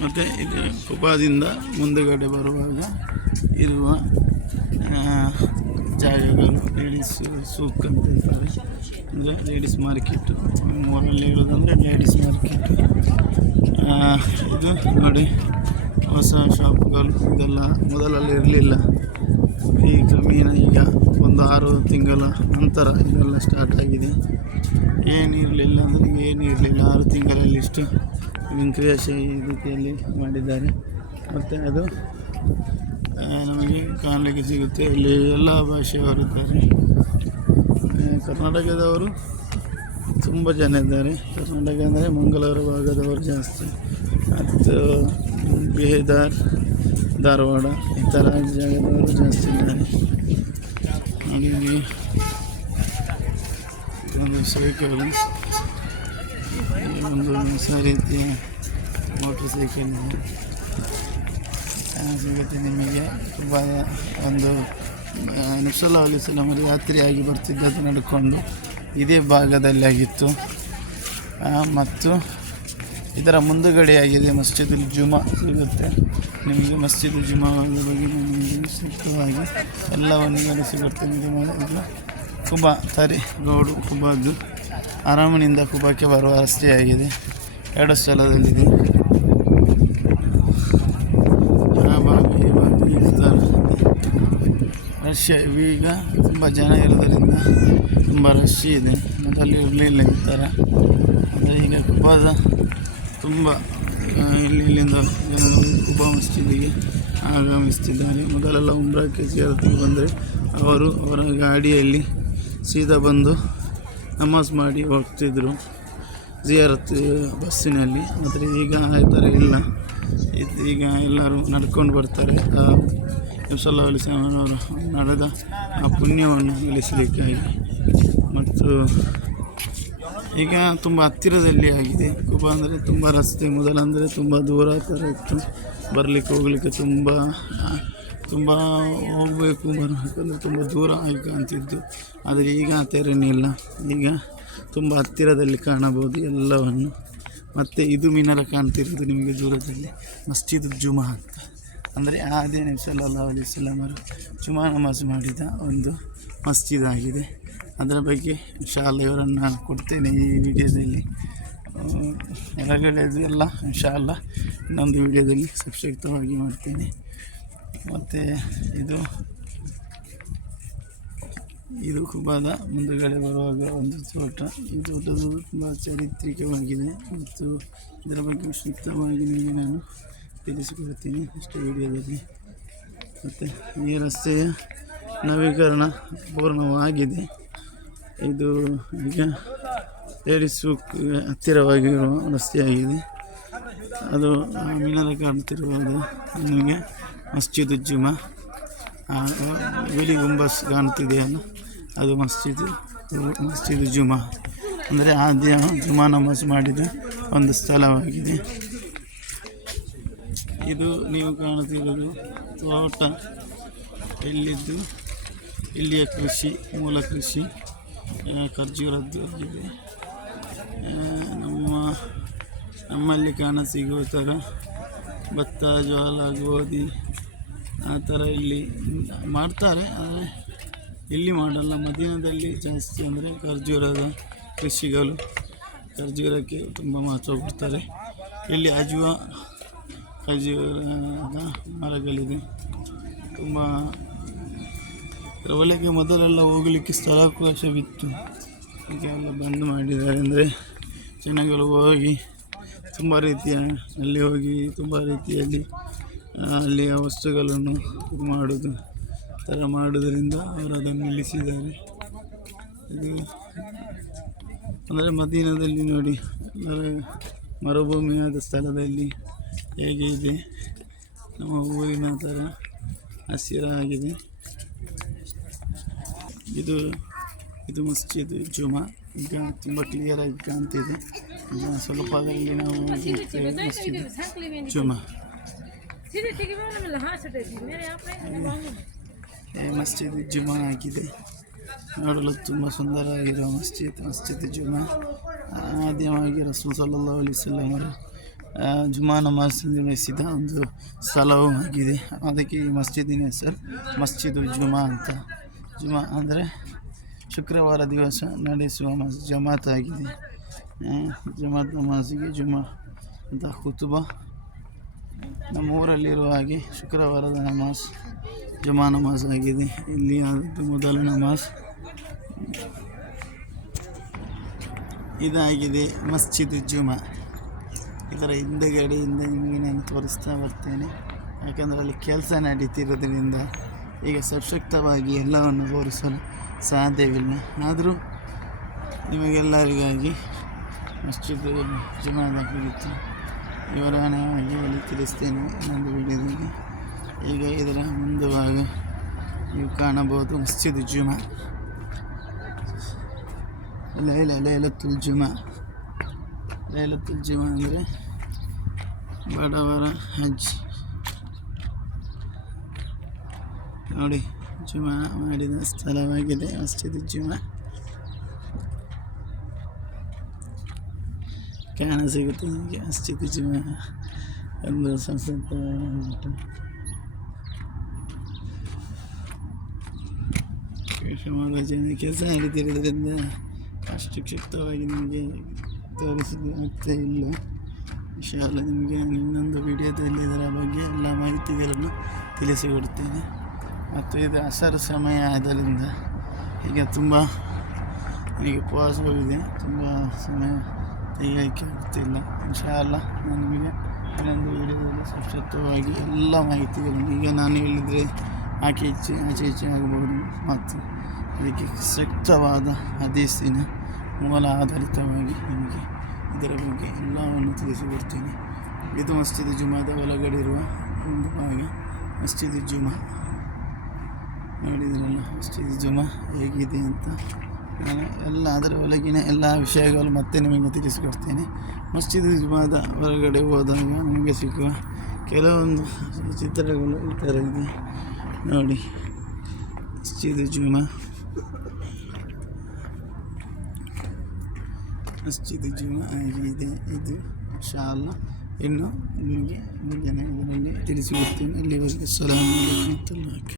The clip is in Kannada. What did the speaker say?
ಮತ್ತು ಇದು ಕುಬಾದಿಂದ ಮುಂದುಗಡೆ ಬರುವಾಗ ಇರುವ ಜಾಗಗಳು ಲೇಡೀಸ್ ಸೂಕ್ ಅಂತ ಹೇಳ್ತಾರೆ, ಅಂದರೆ ಲೇಡೀಸ್ ಮಾರ್ಕೆಟು. ಮೂರಲ್ಲಿ ಹೇಳೋದಂದರೆ ಲೇಡೀಸ್ ಮಾರ್ಕೆಟು. ಇದು ನೋಡಿ ಹೊಸ ಶಾಪ್ಗಳು, ಇದೆಲ್ಲ ಮೊದಲಲ್ಲಿ ಇರಲಿಲ್ಲ. ಈ ಕ್ರಮೇಣ ಈಗ ಒಂದು 6 ತಿಂಗಳ ನಂತರ ಇದೆಲ್ಲ ಸ್ಟಾರ್ಟ್ ಆಗಿದೆ. ಏನಿರಲಿಲ್ಲ ಅಂದರೆ ಏನಿರಲಿಲ್ಲ, 6 ತಿಂಗಳಲ್ಲಿ ಇಷ್ಟು ಕ್ರಿಯಾಶೀಲ ಈ ರೀತಿಯಲ್ಲಿ ಮಾಡಿದ್ದಾರೆ. ಮತ್ತು ಅದು ನಮಗೆ ಕಾಣಲಿಕ್ಕೆ ಸಿಗುತ್ತೆ. ಇಲ್ಲಿ ಎಲ್ಲ ಭಾಷೆಯವರು ಇದ್ದಾರೆ. ಕರ್ನಾಟಕದವರು ತುಂಬ ಜನ ಇದ್ದಾರೆ. ಕರ್ನಾಟಕ ಅಂದರೆ ಮಂಗಳೂರು ಭಾಗದವರು ಜಾಸ್ತಿ, ಮತ್ತು ಬೀದರ್, ಧಾರವಾಡ ಈ ಥರ ಜಾಗದವರು ಜಾಸ್ತಿ ಇದ್ದಾರೆ. ನೋಡಿ ಒಂದು ಸೈಕಲ್, ಒಂದು ಹೊಸ ರೀತಿಯ ಮೋಟ್ರ್ ಸೈಕಲ್ ಸಿಗುತ್ತೆ ನಿಮಗೆ. ತುಂಬ ಒಂದು ನಬ್ಸಲ್ಲಾ ಅಲೈಹಿ ವಸಲ್ಲಂ ಯಾತ್ರೆಯಾಗಿ ಬರ್ತಿದ್ದದ್ದು ನಡ್ಕೊಂಡು ಇದೇ ಭಾಗದಲ್ಲಿ ಆಗಿತ್ತು. ಮತ್ತು ಇದರ ಮುಂದುಗಡೆಯಾಗಿದೆ ಮಸ್ಜಿದುಲ್ ಜುಮಾ ಸಿಗುತ್ತೆ ನಿಮಗೆ. ಮಸ್ಜಿದ್ ಜುಮಾದ ಬಗ್ಗೆ ನಿಮಗೆ ಸೂಕ್ತವಾಗಿ ಎಲ್ಲವನ್ನು ವಿವರಿಸಿಕೊಡ್ತೇನೆ. ಇದು ಕುಬಾ ತರಿ ರೋಡು, ಕುಬಾದ್ದು ಅರಮನೆಯಿಂದ ಕುಬಾಕ್ಕೆ ಬರುವ ರಸ್ತೆಯಾಗಿದೆ. 2 ಸ್ಥಳದಲ್ಲಿದೆ. ರಶ್ ಈಗ ತುಂಬ ಜನ ಇರೋದರಿಂದ ತುಂಬ ರಶ್ ಇದೆ. ಮೊದಲು ಇರಲಿಲ್ಲ ಈ ಥರ. ಅಂದರೆ ಈಗ ಕುಬಾದ ತುಂಬ ಇಲ್ಲಿಂದ ಜನರು ಕುಬಾ ಮಸ್ಜಿದಿಗೆ ಆಗಮಿಸ್ತಿದ್ದಾರೆ. ಮೊದಲೆಲ್ಲ ಉಮ್ರಾಕ್ಕೆ ಜಿಯಾರತಿಗೆ ಬಂದರೆ ಅವರ ಗಾಡಿಯಲ್ಲಿ ಸೀದಾ ಬಂದು ನಮಾಜ್ ಮಾಡಿ ಹೋಗ್ತಿದ್ರು ಜಿಯಾರತ್ ಬಸ್ಸಿನಲ್ಲಿ. ಆದರೆ ಈಗ ಆ ಥರ ಇಲ್ಲ. ಈಗ ಎಲ್ಲರೂ ನಡ್ಕೊಂಡು ಬರ್ತಾರೆ. ನಬ್ಸಲ್ಲಾ ಅಲೈಹಿ ವಸಲ್ಲಂ ಅವರು ನಡೆದ ಆ ಪುಣ್ಯವನ್ನು ಗಳಿಸಲಿಕ್ಕಾಗಿ. ಮತ್ತು ಈಗ ತುಂಬ ಹತ್ತಿರದಲ್ಲಿ ಆಗಿದೆ. ಕುಬಾ ಅಂದರೆ ತುಂಬ ರಸ್ತೆ, ಮೊದಲಂದರೆ ತುಂಬ ದೂರ ಥರ ಇತ್ತು. ಬರಲಿಕ್ಕೆ ಹೋಗಲಿಕ್ಕೆ ತುಂಬ ಹೋಗಬೇಕು ಬರಬೇಕಂದ್ರೆ ತುಂಬ ದೂರ ಆಗಿ ಕಾಣ್ತಿದ್ದು. ಆದರೆ ಈಗ ಆ ಥರನಿಲ್ಲ. ಈಗ ತುಂಬ ಹತ್ತಿರದಲ್ಲಿ ಕಾಣಬಹುದು ಎಲ್ಲವನ್ನು. ಮತ್ತು ಇದು ಮಿನಾರ ಕಾಣ್ತಿರೋದು ನಿಮಗೆ ದೂರದಲ್ಲಿ ಮಸ್ಜಿದ್ ಜುಮಾ ಅಂತ. ಅಂದರೆ ಆದೇ ನಬಿ ಸಲ್ಲಲ್ಲಾಹು ಅಲೈಹಿ ವಸಲ್ಲಂ ಅವರು ಜುಮಾ ನಮಾಜ್ ಮಾಡಿದ ಒಂದು ಮಸ್ಜಿದ್ ಆಗಿದೆ. ಅದರ ಬಗ್ಗೆ ಇನ್ಶಾ ಅಲ್ಲಾಹ್ ಇವರನ್ನು ನಾನು ಕೊಡ್ತೇನೆ ಈ ವಿಡಿಯೋದಲ್ಲಿ. ಹೊರಗಡೆದು ಎಲ್ಲ ಇನ್ಶಾ ಅಲ್ಲಾಹ್ ಇನ್ನೊಂದು ವಿಡಿಯೋದಲ್ಲಿ ಸಂಕ್ಷಿಪ್ತವಾಗಿ ಮಾಡ್ತೇನೆ. ಮತ್ತು ಇದು ಕುಬಾದ ಮುಂದುಗಡೆ ಬರುವಾಗ ಒಂದು ತೋಟ. ಈ ತೋಟದು ತುಂಬ ಚಾರಿತ್ರಿಕವಾಗಿದೆ ಮತ್ತು ಇದರ ಬಗ್ಗೆ ಸಂಕ್ಷಿಪ್ತವಾಗಿ ನಿಮಗೆ ನಾನು ತಿಳಿಸಿಕೊಡ್ತೀನಿ ಇಷ್ಟು ವಿಡಿಯೋದಲ್ಲಿ. ಮತ್ತು ಈ ರಸ್ತೆಯ ನವೀಕರಣ ಪೂರ್ಣವಾಗಿದೆ. ಇದು ಈಗ ಲೇಡೀಸ್ ಸೂಕ್ ಹತ್ತಿರವಾಗಿರುವ ರಸ್ತೆಯಾಗಿದೆ. ಅದು ಮಿನಾರ ಕಾಣುತ್ತಿರುವುದು ನಿಮಗೆ ಮಸ್ಜಿದ್ ಜುಮಾ. ಬಿಳಿ ಗುಂಬಸ್ ಕಾಣುತ್ತಿದೆಯಲ್ಲ, ಅದು ಮಸ್ಜಿದ್ ಜುಮಾ. ಅಂದರೆ ಆದ್ಯ ಜುಮಾ ನಮಾಜ್ ಮಾಡಿದ ಒಂದು ಸ್ಥಳವಾಗಿದೆ. ಇದು ನೀವು ಕಾಣುತ್ತಿರೋದು ತೋಟ. ಇಲ್ಲಿಯ ಕೃಷಿ, ಮೂಲ ಕೃಷಿ ಖರ್ಜೂರದ್ದು ಇದೆ. ನಮ್ಮಲ್ಲಿ ಕಾಣಸಿಗುವ ಥರ ಭತ್ತ, ಜೋಳ, ಗೋಧಿ ಆ ಥರ ಇಲ್ಲಿ ಮಾಡ್ತಾರೆ. ಆದರೆ ಇಲ್ಲಿ ಮಾಡಲ್ಲ. ಮದೀನಾದಲ್ಲಿ ಜಾಸ್ತಿ ಅಂದರೆ ಖರ್ಜೂರದ ಕೃಷಿಗಳು, ಖರ್ಜೂರಕ್ಕೆ ತುಂಬ ಮಹತ್ವ ಕೊಡ್ತಾರೆ. ಇಲ್ಲಿ ಅಜ್ವಾ ಖರ್ಜೂರದ ಮರಗಳಿದೆ. ತುಂಬ ಒಳಗೆ ಮೊದಲೆಲ್ಲ ಹೋಗಲಿಕ್ಕೆ ಸ್ಥಳಾವಕಾಶವಿತ್ತು. ಈಗ ಎಲ್ಲ ಬಂದ್ ಮಾಡಿದ್ದಾರೆ. ಅಂದರೆ ಜನಗಳು ಹೋಗಿ ತುಂಬ ರೀತಿಯಲ್ಲಿ ಅಲ್ಲಿಯ ವಸ್ತುಗಳನ್ನು ಮಾಡುವುದರಿಂದ ಅವರು ಅದನ್ನು ನಿಲ್ಲಿಸಿದ್ದಾರೆ. ಇದು ಅಂದರೆ ಮದೀನಾದಲ್ಲಿ ನೋಡಿ, ಮರುಭೂಮಿಯಾದ ಸ್ಥಳದಲ್ಲಿ ಹೇಗೆ ಇದೆ, ನಮ್ಮ ಊರಿನ ಥರ ಹಸಿರಾಗಿದೆ. ಇದು ಮಸ್ಜಿದ್ ಜುಮಾ. ಈಗ ತುಂಬ ಕ್ಲಿಯರಾಗಿ ಕಾಣ್ತಿದೆ. ಸ್ವಲ್ಪ ಅದರಲ್ಲಿ ನಾವು ಮಸ್ಜಿದ್ ಜುಮಾ. ಮಸ್ಜಿದ್ ಜುಮಾ ಆಗಿದೆ. ನೋಡಲು ತುಂಬ ಸುಂದರವಾಗಿರುವ ಮಸ್ಜಿದ್ ಜುಮಾ. ಆದ್ಯವಾಗಿ ರಸೂಲ್ ಸಲ್ಲಲ್ಲಾಹು ಅಲೈಹಿ ವಸಲ್ಲಂ ಅವರು ಜುಮಾ ನಮಾಜ್ ನಿರ್ವಹಿಸಿದ ಒಂದು ಸ್ಥಳವೂ ಆಗಿದೆ. ಅದಕ್ಕೆ ಈ ಮಸ್ಜಿದಿನ ಹೆಸರು ಮಸ್ಜಿದುಲ್ ಜುಮಾ ಅಂತ. ಜುಮಾ ಅಂದರೆ ಶುಕ್ರವಾರ ದಿವಸ ನಡೆಸುವ ಜಮಾತ್ ಆಗಿದೆ. ಜಮಾತ್ ನಮಾಜಿಗೆ ಜುಮಾ ಅಂತ ಖುತುಬಾ. ನಮ್ಮ ಊರಲ್ಲಿರುವ ಹಾಗೆ ಶುಕ್ರವಾರದ ನಮಾಜ್ ಜುಮಾ ನಮಾಜ್ ಆಗಿದೆ. ಇಲ್ಲಿ ಆದದ್ದು ಮೊದಲ ನಮಾಜ್ ಇದಾಗಿದೆ ಮಸ್ಜಿದ್ ಜುಮಾ. ಇದರ ಹಿಂದೆಗಡೆಯಿಂದ ನಿಮಗೆ ನಾನು ತೋರಿಸ್ತಾ ಬರ್ತೇನೆ, ಯಾಕಂದರೆ ಅಲ್ಲಿ ಕೆಲಸ ನಡೀತಿರೋದ್ರಿಂದ ಈಗ ಸಶಕ್ತವಾಗಿ ಎಲ್ಲವನ್ನು ತೋರಿಸಲು ಸಾಧ್ಯವಿಲ್ಲ. ಆದರೂ ನಿಮಗೆಲ್ಲರಿಗಾಗಿ ಮಸ್ಜಿದ್ ಜುಮಾದ ಕುರಿತು ವಿವರಣೆಯಾಗಿ ಅಲ್ಲಿ ತಿಳಿಸ್ತೇನೆ ಇನ್ನೊಂದು ವಿಡಿಯೋದಲ್ಲಿ. ಈಗ ಇದರ ಮುಂದುವಾಗ ನೀವು ಕಾಣಬಹುದು ಮಸ್ಜಿದ್ ಜುಮಾ, ಲೈಲತುಲ್ ಜುಮಾ. ಲೈಲತುಲ್ ಜುಮಾ ಅಂದರೆ ಬಡವರ ಹಜ್. ನೋಡಿ, ಜುಮಾ ಮಾಡಿದ ಸ್ಥಳವಾಗಿದೆ ಮಸ್ಜಿದ್ ಜುಮಾ. ಕಾಣ ಸಿಗುತ್ತೆ ನಿಮಗೆ ಮಸ್ಜಿದ್ ಜುಮಾ ಒಂದು ಸಂಸ್ಕೃತ ಉಂಟು. ಕೆಲಸ ನಡೀತಿರೋದ್ರಿಂದ ಅಷ್ಟು ಕ್ಷಿಪ್ತವಾಗಿ ನಿಮಗೆ ತೋರಿಸಿದ ಆಗ್ತಾ ಇಲ್ಲ. ಇನ್ಶಾಅಲ್ಲಾ ನಿಮಗೆ ನಾನು ಇನ್ನೊಂದು ವಿಡಿಯೋದಲ್ಲಿ ಇದರ ಬಗ್ಗೆ ಎಲ್ಲ ಮಾಹಿತಿಗಳನ್ನು ತಿಳಿಸಿಕೊಡ್ತೇನೆ. ಮತ್ತು ಇದು ಅಸರ್ ಸಮಯ ಆದ್ದರಿಂದ ಈಗ ತುಂಬ ಉಪವಾಸವಿದೆ, ತುಂಬ ಸಮಯ ತೆಗೆಯೋಕ್ಕೆ ಆಗ್ತಿಲ್ಲ. ಇನ್ಶಾಅಲ್ಲಾ ನಾನು ನಿಮಗೆ ಇನ್ನೊಂದು ವಿಡಿಯೋದಲ್ಲಿ ಸಂಕ್ಷಿಪ್ತವಾಗಿ ಎಲ್ಲ ಮಾಹಿತಿಗಳನ್ನು, ಈಗ ನಾನು ಹೇಳಿದರೆ ಆಚೆ ಈಚೆ ಆಗಬಹುದು, ಮತ್ತು ಅದಕ್ಕೆ ಸೂಕ್ತವಾದ ಹದೀಸಿನ ಮೂಲ ಆಧಾರಿತವಾಗಿ ನಿಮಗೆ ಇದರ ಬಗ್ಗೆ ಎಲ್ಲವನ್ನು ತಿಳಿಸಿಕೊಡ್ತೀನಿ. ಇದು ಮಸ್ಜಿದ್ ಜುಮಾದ ಒಳಗಡೆ ಇರುವ ಒಂದು ಭಾಗ ಮಸ್ಜಿದ್ ಜುಮಾ. ನೋಡಿದ್ರಲ್ಲ ಮಸ್ಜಿದ್ ಜುಮಾ ಹೇಗಿದೆ ಅಂತ. ನಾನು ಅದರ ಒಳಗಿನ ಎಲ್ಲ ವಿಷಯಗಳು ಮತ್ತೆ ನಿಮಗೆ ತಿಳಿಸಿಕೊಡ್ತೇನೆ. ಮಸ್ಜಿದ್ ಜುಮಾದ ಹೊರಗಡೆ ಹೋದಾಗ ನಿಮಗೆ ಸಿಗುವ ಕೆಲವೊಂದು ಚಿತ್ರಗಳು ಈ ಥರ ಇದೆ ನೋಡಿ. ಮಸ್ಜಿದ್ ಜುಮಾ ಆಗಿದೆ ಇದು. ಇನ್ಶಾಅಲ್ಲಾ ಇನ್ನು ನಿಮಗೆ ಇದರಲ್ಲಿ ತಿಳಿಸಿಕೊಡ್ತೇನೆ. ಅಲ್ಲಿವರೆಗೆ ಸಲಾಮ್ ಅಲೈಕುಂ.